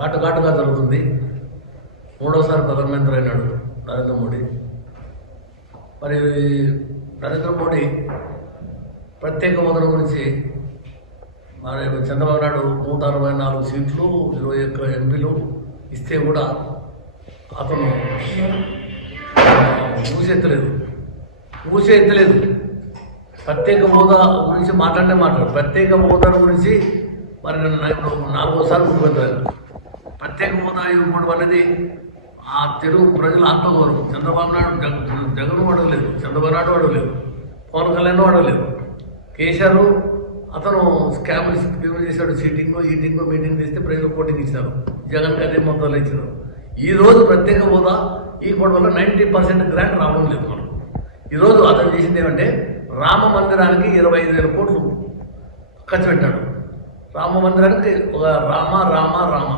ఘాటుఘాటుగా జరుగుతుంది. మూడోసారి ప్రధానమంత్రి అయినాడు నరేంద్ర మోడీ. మరి నరేంద్ర మోడీ ప్రత్యేక మొదల గురించి మరి చంద్రబాబు నాయుడు నూట అరవై నాలుగు సీట్లు ఇరవై ఒక్క ఎంపీలు ఇస్తే కూడా అతను మూసెత్తలేదు మూసెత్తలేదు ప్రత్యేక హోదా గురించి మాట్లాడే మాట్లాడు. ప్రత్యేక హోదా గురించి మరి నేను ఇప్పుడు నాలుగోసారి ముఖ్యమంత్రి ప్రత్యేక హోదా ఇవ్వడం అనేది ఆ తెలుగు ప్రజల ఆత్మగౌరవం. చంద్రబాబు నాయుడు జగ జగన్ అడగలేదు చంద్రబాబు నాయుడు అడగలేదు పవన్ కళ్యాణ్ అడగలేదు కేసీఆర్ అతను స్కామ్ స్కీమ్ చేశాడు. సీటింగ్ ఈటింగ్ మీటింగ్ చేస్తే ప్రజలు కోటింగ్ ఇచ్చారు. జగన్ అదే మొత్తాలు ఇచ్చారు. ఈరోజు ప్రత్యేక హోదా ఈ వల్ల నైంటీ పర్సెంట్ గ్రాంట్ రావడం లేదు మనకు. ఈరోజు అతను చేసింది ఏమంటే రామ మందిరానికి ఇరవై ఐదు వేల కోట్లు ఖర్చు పెట్టాడు. రామ మందిరానికి ఒక రామ రామ రామ.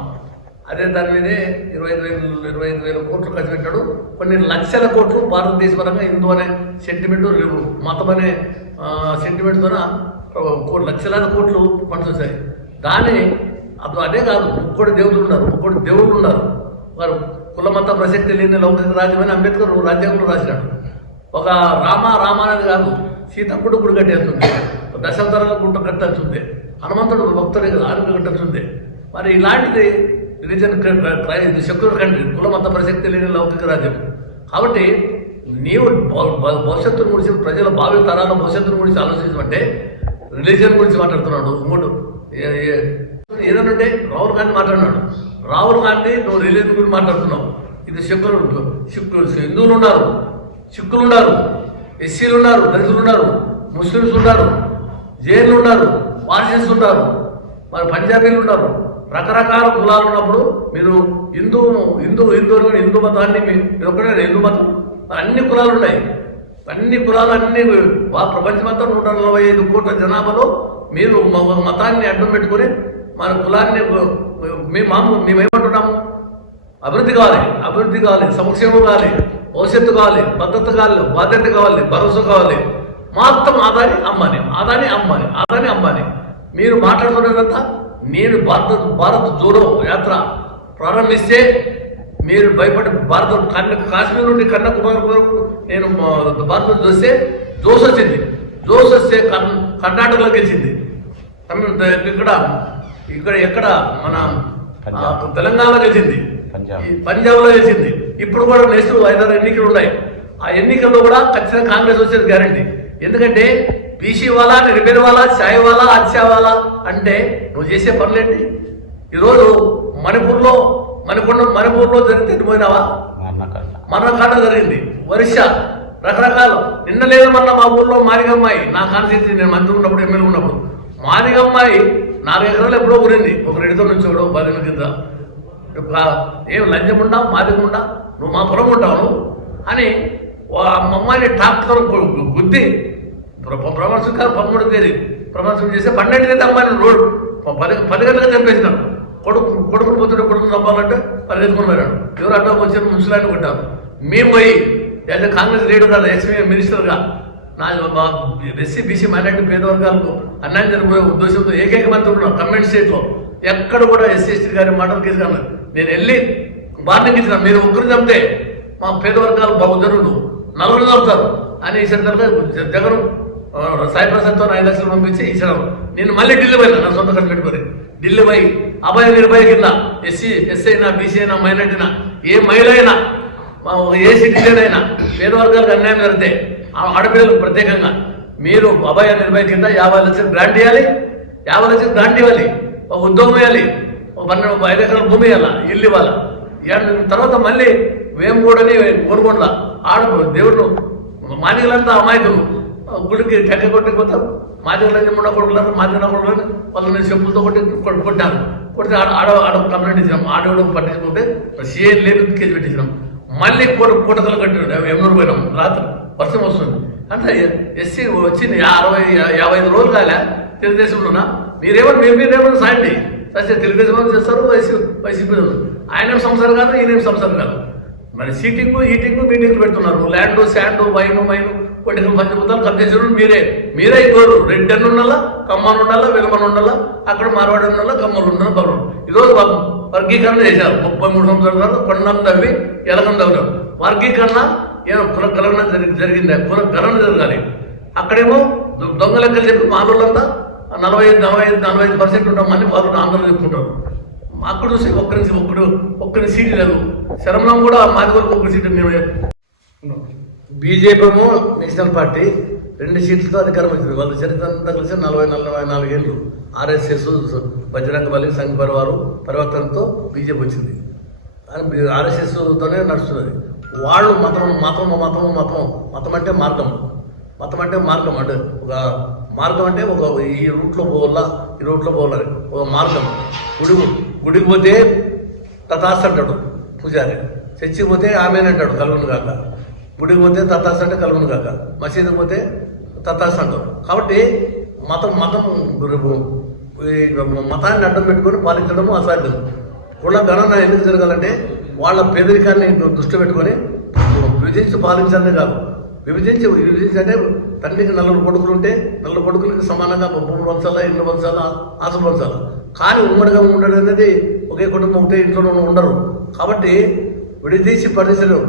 అదే దాని మీదే ఇరవై ఐదు వేలు ఇరవై ఐదు వేల కోట్లు ఖర్చు పెట్టాడు. కొన్ని లక్షల కోట్లు భారతదేశ పరంగా హిందూ అనే సెంటిమెంట్ మతం అనే సెంటిమెంట్ ద్వారా లక్షలాది కోట్లు ఫండ్స్ వచ్చాయి. దాన్ని అప్పుడు అదే కాదు ముక్కోటి దేవుళ్ళు ఉన్నారు ముక్కోటి దేవుళ్ళు ఉన్నారు. వారు కులమత ప్రసక్తి లేని లౌకిక రాజ్యమని అంబేద్కర్ రాజ్యాంగంలో రాసినాడు ఒక రామ రామ అనేది కాదు సీతప్పుడు గుడి కట్టేస్తుంది. దశావతారాల గుంట కట్టాల్సిందే హనుమంతుడు భక్తుడే కదా ఆరుకు కట్టాల్సిందే మరి ఇలాంటిది రిలీజన్ సెక్యులర్ కంట్రీ కుల మత ప్రసక్తి లేని లౌకిక రాజ్యం. కాబట్టి నీవు భ- భవిష్యత్తును గురించి ప్రజల భావి తరాల భవిష్యత్తును గురించి ఆలోచించమంటే రిలీజియన్ గురించి మాట్లాడుతున్నాడు. ఇంకోటి ఏ- ఉంటే ఏదనంటే రాహుల్ గాంధీ మాట్లాడినాడు. రాహుల్ గాంధీ నువ్వు రిలీజియన్ గురించి మాట్లాడుతున్నావు. ఇది సెక్యులర్ సిక్కులు హిందువులు ఉన్నారు సిక్కులు ఉన్నారు ఎస్సీలు ఉన్నారు దళితులు ఉన్నారు ముస్లిమ్స్ ఉన్నారు జైన్లు ఉన్నారు పార్సీస్ ఉన్నారు మరి పంజాబీలు ఉన్నారు. రకరకాల కులాలు ఉన్నప్పుడు మీరు హిందూ హిందూ హిందువులు హిందూ మతాన్ని మీరు ఒక్కడే హిందూ మతం. అన్ని కులాలు ఉన్నాయి. అన్ని కులాలు అన్ని ప్రపంచమంతా నూట నలభై ఐదు కోట్ల జనాభాలో మీరు మతాన్ని అడ్డం పెట్టుకొని మన కులాన్ని మేము మాము మేమేమంటున్నాము? అభివృద్ధి కావాలి అభివృద్ధి కావాలి సంక్షేమం కావాలి భవిష్యత్తు కావాలి భద్రత కావాలి బాధ్యత కావాలి భరోసా కావాలి. మొత్తం ఆదాని అమ్మాని ఆదాని అమ్మాని ఆదాని అమ్మాని మీరు మాట్లాడుతున్నదంతా నేను భారత భారత్ జోడో యాత్ర ప్రారంభిస్తే మీరు భయపడి భారత కన్య కాశ్మీర్ నుండి కన్యాకుమారి వరకు నేను భారత చూస్తే జోస్ వచ్చింది. జోస్ వస్తే కర్ణ కర్ణాటకలో గెలిచింది. తమిళ ఇక్కడ ఇక్కడ ఎక్కడ? మన తెలంగాణలో గెలిచింది. పంజాబ్లో గెలిచింది. ఇప్పుడు కూడా నెక్స్ట్ ఐదారు ఎన్నికలు ఉన్నాయి. ఆ ఎన్నికల్లో కూడా ఖచ్చితంగా కాంగ్రెస్ వచ్చేది గ్యారంటీ. ఎందుకంటే బీసీ వాళ్ళ రిపేర్ వాళ్ళ చాయ్ వాళ్ళ అచ్చా వాళ్ళ అంటే నువ్వు చేసే పనులేంటి? ఈరోజు మణిపూర్లో మణిపూర్ మణిపూర్లో జరిగితే పోయినావా? మరణకాండ జరిగింది. వరుష రకరకాలు. నిన్న లేదు మొన్న మా ఊర్లో మాదిగమ్మాయి నా కాన్స్టిట్యూన్సీ నేను మంత్రి ఉన్నప్పుడు ఎమ్మెల్యే ఉన్నప్పుడు. మాదిగమ్మాయి నాలుగు ఎకరాలు ఎప్పుడో ఊరింది. ఒక రెడితో నుంచి చూడవు పది కింద. ఏం లంచం ఉండా మాదిగం ఉండా నువ్వు మా పొలం ఉంటావు అని అమ్మాయిని ట్రాక్టర్ గు- గుద్ది ప్రమోషన్ కాదు పదమూడు తేదీ. ప్రమోషన్ చేస్తే పన్నెండు తేదీ అమ్మాయిని రోడ్ పది పది గంటలకు చంపేసినాం. కొడుకు కొడుకుని పోతుంటే కొడుకు చంపాలంటే పరిగెత్తుకుని వెళ్ళాడు. ఎవరు అడ్డం వచ్చి ముసలాన్ని కొట్టారు. మేము పోయి యాజ్ కాంగ్రెస్ లీడర్ కాదు ఎక్స్పీ మినిస్టర్గా నా ఎస్సీ బీసీ మైనార్టీ పేదవర్గాలకు అన్యాయం జరిగిపోయే ఉద్దేశంతో ఏకైక మంత్రి ఉన్నాం కమెంట్ స్టేట్లో. ఎక్కడ కూడా ఎస్సీ ఎస్టీ గారి మాటలు తీసుకున్నాను నేను వెళ్ళి వార్నింగ్ ఇచ్చిన మీరు ఒక్కరు చంపితే మా పేదవర్గాలు వర్గాలు నలుగురు చంపుతారు. అని ఇచ్చిన జగన్ సాయి ప్రసాద్తో ఐదు లక్షలు పంపించి ఇచ్చాను నేను మళ్ళీ ఢిల్లీ పోయినా నా సొంత ఖర్చు పెట్టుకొని. ఢిల్లీ పోయి అభయ నిర్భయ కింద ఎస్సీ ఎస్సీ అయినా బీసీ అయినా మైనార్టీ ఏ మహిళ అయినా ఏ సిటిజన్ అయినా పేద వర్గాలకు అన్యాయం జరిగితే ఆ ఆడపిల్లలకు ప్రత్యేకంగా మీరు అభయ నిర్భయ కింద యాభై లక్షలు గ్రాంట్ ఇవ్వాలి యాభై లక్షలు గ్రాంట్ ఇవ్వాలి ఒక ఉద్యోగం ఇవ్వాలి ఒక పన్నెండు ఐదు ఎకరాల భూమి ఇవ్వాలి ఇల్లు ఇవ్వాలి? తర్వాత మళ్ళీ వేమగూడని కొనుగోండ్ల ఆడ దేవుడు మాదిగలంతా అమాయకులు. గుడికి టెక్క కొట్టుకుపోతారు మాదిగలు ఉన్న కొడుకులను మాదిగల కొడుకులను వాళ్ళని చెప్పులతో కొట్టి కొ- కొట్టారు. కొడితే ఆడ ఆడ ఆడ కంప్లైంట్ ఇచ్చినాం ఆడవడం పట్టించుకుంటే సీఎం లేదు కేసు పెట్టించినాం. మళ్ళీ కోట కూటతలు కట్టినాం. ఎన్నూరు పోయినాం రాత్రి. వర్షం వస్తుంది. అంటే ఎస్సీ వచ్చింది. అరవై యాభై ఐదు రోజులు కాలే. తెలుగుదేశంలోనా? మీరేమో మీరు మీరేమో సాయండి. సరే తెలుగుదేశం చేస్తారు వైసీ వైసీపీ ఆయన సంసారం కాదు ఈయన సంసారం కాదు. మరి సీటింగ్ ఈటింగ్ మీటింగ్ పెడుతున్నారు. Land sand wine mine. కొట్టి పంచభూతాలు కప్పేసారు మీరే. మీరే ఇవ్వరు రెడ్డన్ ఉండాలా కమ్మన్ ఉండాలా వెలమన్ ఉండాలా అక్కడ మార్వాడి ఉండాలా కమ్మలు ఉండాలి బరువు ఈరోజు వర్గీకరణ చేశారు. ముప్పై మూడు సంవత్సరాల తర్వాత కొండం తవ్వి ఎలగం తవ్వడం వర్గీకరణ ఏమో కుల జరిగి జరిగింది? కుల జరగాలి. అక్కడేమో దొంగ లెక్కలు చెప్పి మాలోళ్ళంతా నలభై ఐదు నలభై ఐదు నలభై ఐదు పర్సెంట్ ఉంటామని వాళ్ళు ఆందోళన చెప్పుకుంటారు. అక్కడ చూసి ఒక్కరి ఒక్కడు ఒక్కరి సీటు లేదు. శరమణం కూడా మాది వరకు ఒక సీటు నేను బీజేపీ ఏమో నేషనల్ పార్టీ రెండు సీట్లతో అధికారం వచ్చింది. వాళ్ళ చరిత్ర అంతా కలిసి నలభై నలభై నాలుగేళ్ళు ఆర్ఎస్ఎస్ బజరంగ బలి సంఘ పరివారు పరివర్తనతో బీజేపీ వచ్చింది. ఆర్ఎస్ఎస్తోనే నడుస్తున్నది. వాళ్ళు మతం మతం మతం మతం మతం అంటే మార్గం. మతం అంటే మార్గం అంటే ఒక మార్గం అంటే ఒక ఈ రూట్లో పోవాలా ఈ రూట్లో పోవాలి ఒక మార్గం. గుడి గుడికి పోతే తథాస్ అంటాడు పూజారి. చర్చికి పోతే అంటాడు కలుగును కాక గుడికి పోతే తథాస్ అంటే కలుగును కాక మసీదుకి పోతే తథాస్ అంటారు కాబట్టి మతం మతం మతాన్ని అడ్డం పెట్టుకొని పాలించడం అసాధ్యం. కుల గణన ఎందుకు జరగాలంటే వాళ్ళ పేదరికాన్ని దృష్టి పెట్టుకొని విభజించి పాలించాలనే కాదు. విభజించి విభజించి అంటే తండ్రికి నలుగురు కొడుకులు ఉంటే నలుగురు కొడుకులకి సమానంగా మూడు వంశాల ఎన్ని వంశాల ఆసులు వంశాల. కానీ ఉమ్మడిగా ఉండడం అనేది ఒకే కుటుంబం ఒకటే ఇంట్లో ఉండరు. కాబట్టి విడిదీసి పరిశీలు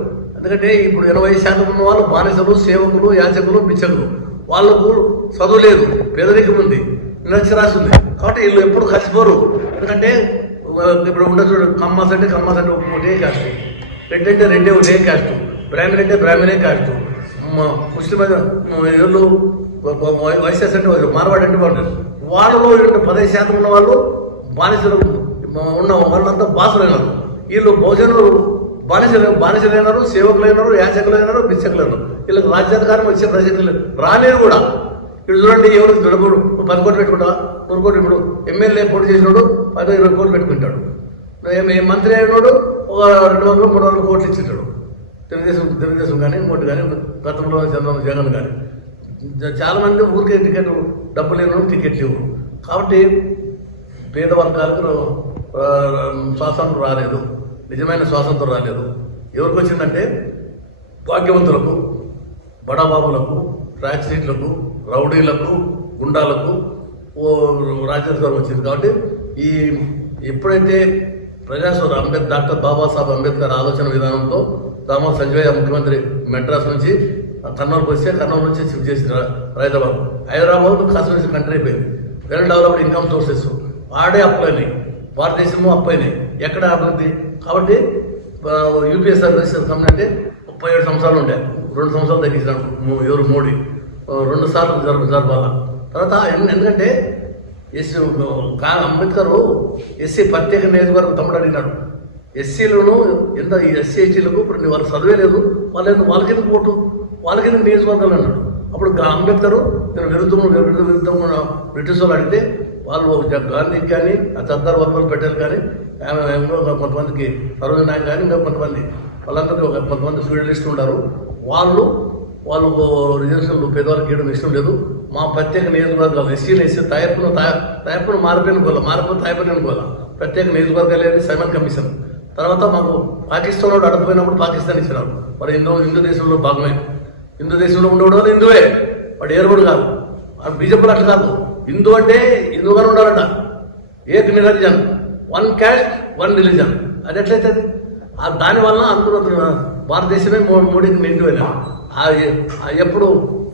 ఎందుకంటే ఇప్పుడు ఎనభై శాతం ఉన్న వాళ్ళు బానిసలు సేవకులు యాచకులు బిచ్చకులు వాళ్ళకు చదువు లేదు పేదరికం ఉంది నిరక్షరాశి ఉంది. కాబట్టి వీళ్ళు ఎప్పుడు కలిసిపోరు. ఎందుకంటే ఇప్పుడు ఉండదు చూడు అంటే కమ్మాస్ అంటే ఒకటే కాస్ట్ రెడ్ అంటే రెండే ఒకటే కాస్ట్ బ్రాహ్మణ్ అంటే బ్రాహ్మణే కాస్ట్ ముస్లిం వీళ్ళు వైశ్యస్ అంటే వాళ్ళు, అంటే వాళ్ళు వాళ్ళలో రెండు పదహైదు శాతం ఉన్న వాళ్ళు బానిసలు ఉన్న వాళ్ళంతా బాసులైనారు వీళ్ళు బహుజనులు బానిసలు బానిసలైనారు సేవకులైనారు యాచకులైనారు బిచ్చకులైనారు వీళ్ళకి రాజ్యాధికారం వచ్చే ప్రజలు రాలేరు కూడా. ఇప్పుడు చూడండి ఎవరు నలుగురు పది కోట్లు పెట్టుకుంటా? నూరు కోట్లు ఇప్పుడు ఎమ్మెల్యే పోటీ చేసినాడు పది ఇరవై కోట్లు పెట్టుకుంటాడు. మంత్రి అయినాడు ఒక రెండు వందలు మూడు వందల కోట్లు ఇచ్చింటాడు. తెలుగుదేశం తెలుగుదేశం కానీ ఇంకోటి కానీ గతంలో చంద్రబాబు జగన్ కానీ. చాలామంది చాలా మంది ఊరికే టికెట్ డబ్బు లేని వాళ్ళు టికెట్ లేవు. కాబట్టి పేద వర్గాలకు ఆ, రాలేదు. నిజమైన స్వాతంత్రం రాలేదు. ఎవరికి వచ్చిందంటే భాగ్యవంతులకు బడాబాబులకు ట్రాక్సీట్లకు రౌడీలకు గుండాలకు ఓ వచ్చింది. కాబట్టి ఈ ఎప్పుడైతే ప్రజాస్వామ్య అంబేద్కర్ డాక్టర్ బాబాసాహెబ్ అంబేద్కర్ ఆలోచన విధానంతో దామో సంజయ్ ముఖ్యమంత్రి మెడ్రాస్ నుంచి కర్నూలుకి వస్తే కర్నూలు నుంచి షిఫ్ట్ చేసిన హైదరాబాద్. హైదరాబాద్ కాశ్మీర్ కంట్రీ అయిపోయింది. వెల్ డెవలప్డ్ ఇన్కమ్ సోర్సెస్ వాడే అప్లైనాయి భారతదేశము అప్పైనాయి ఎక్కడ అభివృద్ధి? కాబట్టి యూపీఎస్ సర్వీస్ కంపెనీ అంటే ముప్పై ఏడు సంవత్సరాలు ఉండే. రెండు సంవత్సరాలు తగ్గించినాడు ఎవరు? మోడీ. రెండు సార్లు జరుపు జరపాల తర్వాత ఎందుకంటే ఎస్సీ కా అంబేద్కర్ ఎస్సీ ప్రత్యేక నియోజకవర్గం తమ్ముడు అడిగినాడు. ఎస్సీలను ఎంత ఈ ఎస్సీ ఎస్టీలకు ఇప్పుడు వాళ్ళు చదివేలేదు వాళ్ళు వాళ్ళకి ఎందుకు ఓటు? వాళ్ళకి ఎందుకు నియోజకవర్గాలు అన్నాడు. అప్పుడు అంబేద్కర్ నేను విరుద్ధం విరుద్ధ విరుద్ధం బ్రిటిష్ వాళ్ళు అడిగితే వాళ్ళు జ- గాంధీకి కానీ ఆ సర్దార్ వల్లభాయ్ పటేల్ కానీ ఆమె కొంతమందికి సరోజ నాయక్ కానీ ఇంకా కొంతమంది వాళ్ళందరికీ ఒక కొంతమంది ఫీల్డిస్టులు ఉన్నారు. వాళ్ళు వాళ్ళు రిజర్వేషన్లు పేదవాళ్ళకి ఇవ్వడం ఇష్టం లేదు. మా ప్రత్యేక నియోజకవర్గాలు ఎస్సీలు ఎస్సీ తాయప్పును తాయప్పును మారిపోయిన కోల మారిపోయి తాయపోయిన కోల ప్రత్యేక నియోజకవర్గాలు అనేది సైమన్ కమిషన్. తర్వాత మాకు పాకిస్తాన్ వాడు అడగపోయినప్పుడు పాకిస్తాన్ ఇచ్చినారు మరి హిందూ హిందూ దేశంలో భాగమే. హిందూ దేశంలో ఉండేవాడు హిందువే. వాడు ఏర్పడు కాదు. వాడు బీజేపీలో అట్లా కాదు. హిందూ అంటే హిందూగానే ఉండాలంట. ఏక్ నిరంజన్ వన్ క్యాస్ట్ వన్ రిలీజన్. అది ఎట్లయితే అది? ఆ దానివల్ల అందరూ భారతదేశమే మో మోడీకి నిండిపోయినా ఆ ఎప్పుడు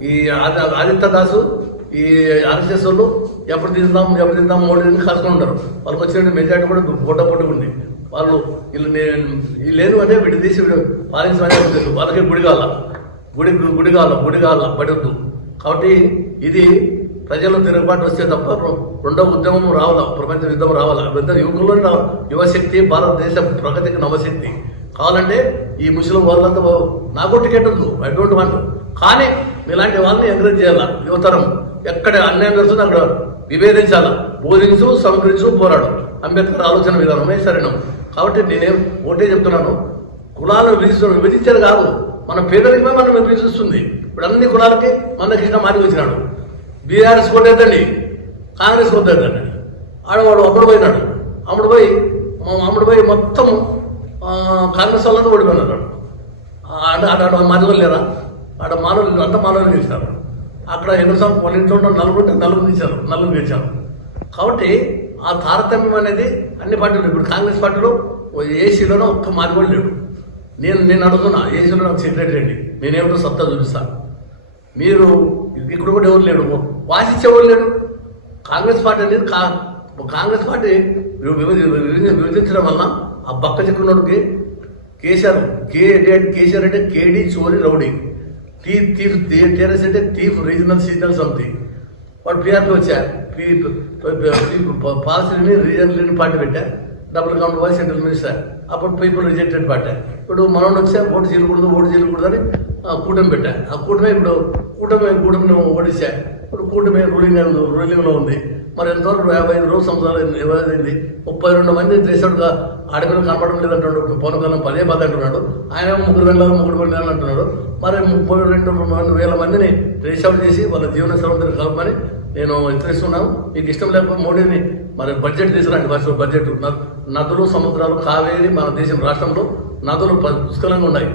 ఈ ఆదిత్య దాసు ఈ ఆర్ఎస్ఎస్ వాళ్ళు ఎప్పుడు తిందాం ఎప్పుడు తిందాం మోడీని కలుసుకుని ఉంటారు. వాళ్ళకి వచ్చిన మెజార్టీ కూడా పొట్ట పట్టుకుంది వాళ్ళు వీళ్ళు నేను లేదు అంటే వీడి తీసి వీడు పాలించమనే వాళ్ళకి గుడి కావాల? గుడి గుడి కావాల? గుడి కావాల? పడద్దు కాబట్టి ఇది ప్రజల్లో తిరుగుబాటు వస్తే తప్ప రెండవ రెండో ఉద్యమం రావాల ప్రపంచ యుద్ధం రావాల? పెద్ద యువకుల్లోనే రావాలి. యువశక్తి భారతదేశ ప్రగతికి నవశక్తి. కావాలంటే ఈ ముస్లిం వాళ్ళంతా నాకు టికెట్ ఉంది. I don't want. కానీ మీలాంటి వాళ్ళని ఎంకరేజ్ చేయాలి? యువతరం. ఎక్కడ అన్యాయం జరుగుతుంది అక్కడ విభేదించాలా? బోధించు సమకరించు పోరాడు. అంబేద్కర్ ఆలోచన విధానమే సరైన కాబట్టి నేనేం ఒకటే చెప్తున్నాను. కులాలను విభజిస్తు విభజించారు కాదు. మన పేదరికమే మనం విభజిస్తుంది. ఇప్పుడు అన్ని కులాలకి మన కృష్ణ మారి వచ్చినాడు బీఆర్ఎస్ కొట్టేద్దండి కాంగ్రెస్ కొట్టేద్దండి. ఆడవాడు అమ్ముడు పోయినాడు. అమ్ముడు పోయి అమ్ముడు పోయి మొత్తం కాంగ్రెస్ వాళ్ళంతా ఓడిపోయినాడు ఆ, అంటే అటు మాదిగోలు లేరా? ఆడ మానవులు అంత మానవులు తీస్తారు అక్కడ ఎన్నోసార్లు వాళ్ళ ఇంట్లో ఉన్న నలుగురు ఉంటే నలుగురు తీశారు నలుగురు గెలిచారు. కాబట్టి ఆ తారతమ్యం అనేది అన్ని పార్టీలు ఇప్పుడు కాంగ్రెస్ పార్టీలో ఏసీలోనో ఒక్క మాది కూడా లేడు నేను నేను అడుగుతున్నా ఏసీలో నాకు సెక్రటరీ అండి. నేనేమిటో సత్తా చూపిస్తాను. మీరు ఇక్కడ కూడా ఎవరు లేడు? వాసిచ్చేవారు లేడు. కాంగ్రెస్ పార్టీ అనేది కా కాంగ్రెస్ పార్టీ విభజించడం వల్ల ఆ బక్క చెక్కున్నోడికి కేసీఆర్ కే కేసీఆర్ అంటే కేడీ చోరీ రౌడీ. టీ టీఫ్ టీఆర్ఎస్ అంటే తీఫ్ రీజనల్ సీజనల్ సంథింగ్. వాడు పీఆర్పీ వచ్చారు. పాలసీని రీజనల్ పార్టీ పెట్టా double count vice central minister అప్పుడు పీపుల్ రిజెక్టెడ్ పార్టీ. ఇప్పుడు మనం వచ్చా ఓటు చేయకూడదు ఓటు చేయకూడదు అని ఆ, కూటమి పెట్టా. ఆ కూటమి ఇప్పుడు కూటమి కూటమిని ఓడిసా ఇప్పుడు కూటమి రూలింగ్ రూలింగ్లో ఉంది. మరి ఎంతవరకు యాభై ఐదు రోజులు సంవత్సరాలు ఇవ్వదైంది ముప్పై రెండు మంది దేశంగా ఆడపిల్లలు కనపడడం లేదంటున్నాడు పవన్ కళ్యాణ్ పదే పది అంటున్నాడు. ఆయన ముగ్గురు గంటల ముగ్గురు గంటలు అంటున్నాడు. మరి ముప్పై రెండు వేల మందిని రీసౌట్ చేసి వాళ్ళ జీవన సరళతను కలపమని నేను హెచ్చరిస్తున్నాను మీకు ఇష్టం లేకపోతే మోడీని మరి బడ్జెట్ తీసుకురండి ఫస్ట్ బడ్జెట్ నదులు సముద్రాలు కావేరి మన దేశం రాష్ట్రంలో నదులు పుష్కలంగా ఉన్నాయి.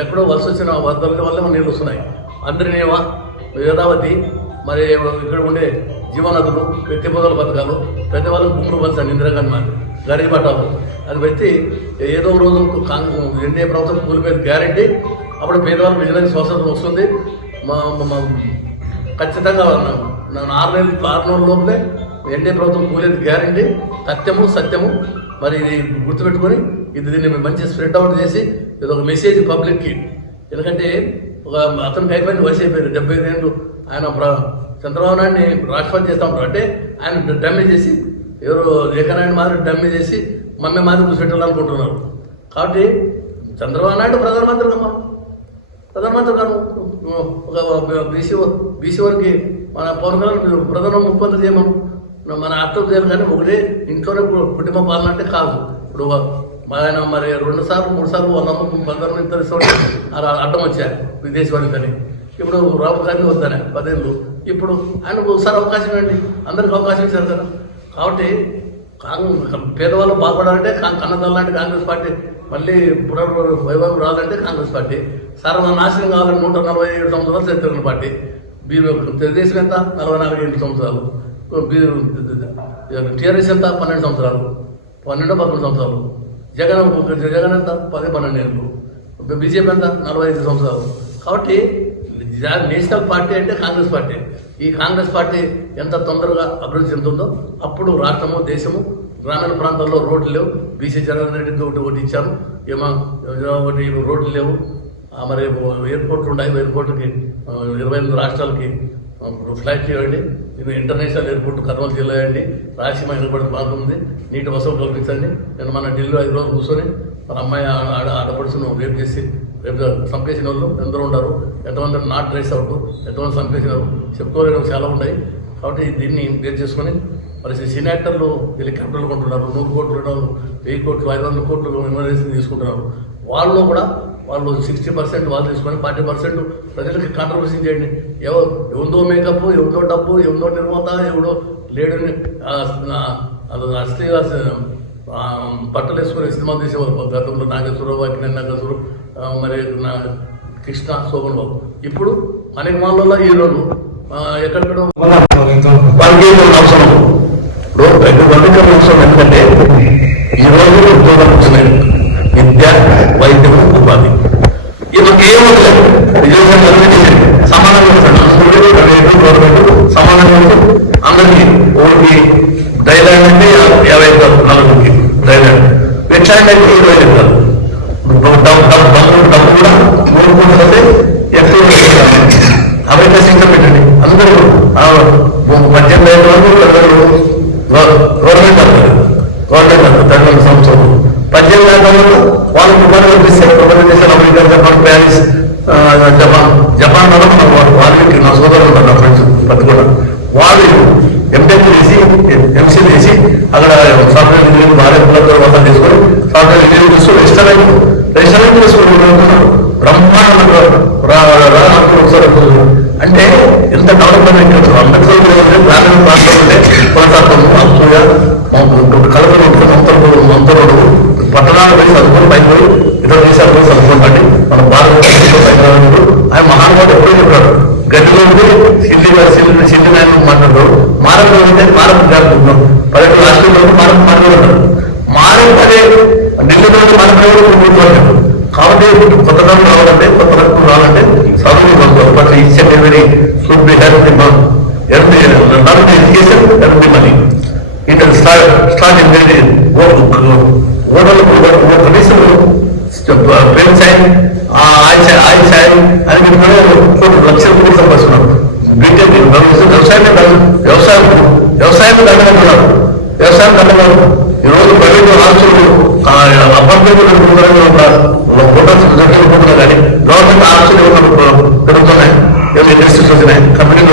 ఎక్కడో వలస వచ్చిన వరదల వల్ల మన నీళ్ళు వస్తున్నాయి. అందరినేవా వేదావతి మరి ఇక్కడ ఉండే జీవనదులు వ్యక్తిగత పథకాలు పెద్దవాళ్ళు భూములు పంచాను ఇందిరాగాంధీ మరి గరీబ్ పట్టాలు. అది పెట్టి ఏదో ఒక రోజు కాంగ్రెస్ ఎన్డీఏ ప్రభుత్వం కూలిపోయేది గ్యారంటీ అప్పుడు పేదవాళ్ళు నిజానికి స్వతంత్రం వస్తుంది. మా మా- ఖచ్చితంగా నన్ను ఆరు నెలలు ఆరు నెలల లోపలే ఎన్డీఏ ప్రభుత్వం కూలేది గ్యారంటీ సత్యము సత్యము. మరి ఇది గుర్తుపెట్టుకొని ఇది దీన్ని మంచి స్ప్రెడ్ అవుట్ చేసి ఇది ఒక మెసేజ్ పబ్లిక్కి ఎందుకంటే ఒక అతనికి అయిపోయింది వయసు అయిపోయింది డెబ్బై ఐదు ఏళ్ళు. ఆయన చంద్రబాబు నాయుడిని రాష్ట్రపతి చేస్తా ఉంటారు. అంటే ఆయన డమ్మి చేసి ఎవరు ఏకనాయుడు మాదిరి డమ్మి చేసి మమ్మీ మాదిరి కూర్చోబెట్టాలనుకుంటున్నారు. కాబట్టి చంద్రబాబు నాయుడు ప్రధానమంత్రి మనం ప్రధానమంత్రి గారు ఒక బీసీ బీసీ వారికి మన పవన్ కళ్యాణ్ ప్రధాన ముఖ్యమంత్రి మన అత్తలు చేయాలి కానీ ఒకటే ఇంట్లోనే కుటుంబ పాలన అంటే కాదు. ఇప్పుడు ఆయన మరి రెండు సార్లు మూడు సార్లు వాళ్ళ బంధం ఇద్దరు అలా అడ్డం వచ్చారు విదేశీ వాళ్ళని ఇప్పుడు రాహుల్ గాంధీ వద్దానే పదేళ్ళు. ఇప్పుడు ఆయనకు ఒకసారి అవకాశం ఇవ్వండి అందరికి అవకాశం ఇచ్చారు కదా. కాబట్టి కాంగ్రెస్ పేదవాళ్ళు బాగుపడాలంటే కా- కన్నదల్లాంటి కాంగ్రెస్ పార్టీ మళ్ళీ పునర్ వైభవం రావాలంటే కాంగ్రెస్ పార్టీ. సర్వనాశనం కావాలంటే నూట నలభై ఏడు సంవత్సరాలు చరిత్ర పార్టీ. బీ- తెలుగుదేశం ఎంత? నలభై నాలుగు ఎనిమిది సంవత్సరాలు. టీఆర్ఎస్ ఎంత? పన్నెండు సంవత్సరాలు. పన్నెండు పదకొండు సంవత్సరాలు. జగన్ జగన్ ఎంత? పది పన్నెండు ఏళ్ళు. బీజేపీ ఎంత? నలభై ఐదు సంవత్సరాలు. కాబట్టి నేషనల్ పార్టీ అంటే కాంగ్రెస్ పార్టీ. ఈ కాంగ్రెస్ పార్టీ ఎంత తొందరగా అభివృద్ధి చెందుతుందో అప్పుడు రాష్ట్రము దేశము గ్రామీణ ప్రాంతాల్లో రోడ్లు లేవు. బీసీ జగన్ రెడ్డికి ఒకటి ఒకటి ఇచ్చారు. ఏమో ఒకటి రోడ్లు లేవు. మరి ఎయిర్పోర్ట్లు ఉన్నాయి ఎయిర్పోర్ట్కి ఇరవై ఎనిమిది రాష్ట్రాలకి ఫ్లైట్ చేయండి ఇది ఇంటర్నేషనల్ ఎయిర్పోర్ట్ కర్నూలు జిల్లా అండి రాయలసీమ ఎయిర్పోర్ట్ బాగుంది నీటి వసతి కల్పించండి. నేను మన ఢిల్లీలో ఐదు రోజులు కూర్చొని మన అమ్మాయి ఆడ ఆడ ఆడపడుచును రేపు చేసి రేపు చంపేసిన వాళ్ళు ఎందరో ఉంటారు ఎంతమంది నాట్ ట్రేస్ అవుట్ ఎంతమంది చంపేసినారు. చెప్పుకోలేని చాలా ఉన్నాయి కాబట్టి దీన్ని బేర్ చేసుకొని మరి సినీ యాక్టర్లు హెలికాప్టర్లు కొంటున్నారు. నూరు కోట్లు వెయ్యి కోట్లు ఐదు వందల కోట్లు ఎమర్జెన్సీ తీసుకుంటున్నారు. వాళ్ళు కూడా వాళ్ళు సిక్స్టీ పర్సెంట్ వాళ్ళు తీసుకొని ఫార్టీ పర్సెంట్ ప్రజలకి కాంట్రిబ్యూషన్ చేయండి. ఎవ ఎవరిదో మేకప్ ఎవరిదో డబ్బు ఎవరిదో నిర్మాత ఎవడో లేడని ఆ, బట్టలు వేసుకొని సినిమా తీసేవారు. గతంలో నాగేశ్వరరావు అక్కినే నాగేశ్వరు ఆ, మరి నా కృష్ణ శోభన్ బాబు. ఇప్పుడు అనేక మాల్లో ఆ, ఎక్కడెక్కడో ఇప్పుడు అంటే ఎంత డెవలప్మెంట్ ప్రాథమిక ప్రాంతంలోనే కొనసాగుతుంది. అసూయ కలపలు పట్టణాలు ఇతర దేశాలు పోయి మన భారతదేశంలో ఆయన మహానుభావుడు ఎప్పుడూ చెప్పాడు గడ్డిలో ఉండి సిద్ధి సిద్ధి సిద్ధి నాయన మాట్లాడతారు. మారకు ఉంటే మారకు జాగ్రత్త పదిహేను రాష్ట్రంలో మారకు మాట్లాడతారు మారకు అదే ఢిల్లీలో మారకు మూడు కాబట్టి కొత్త రకం రావాలంటే కొత్త రకం రావాలంటే industry come on.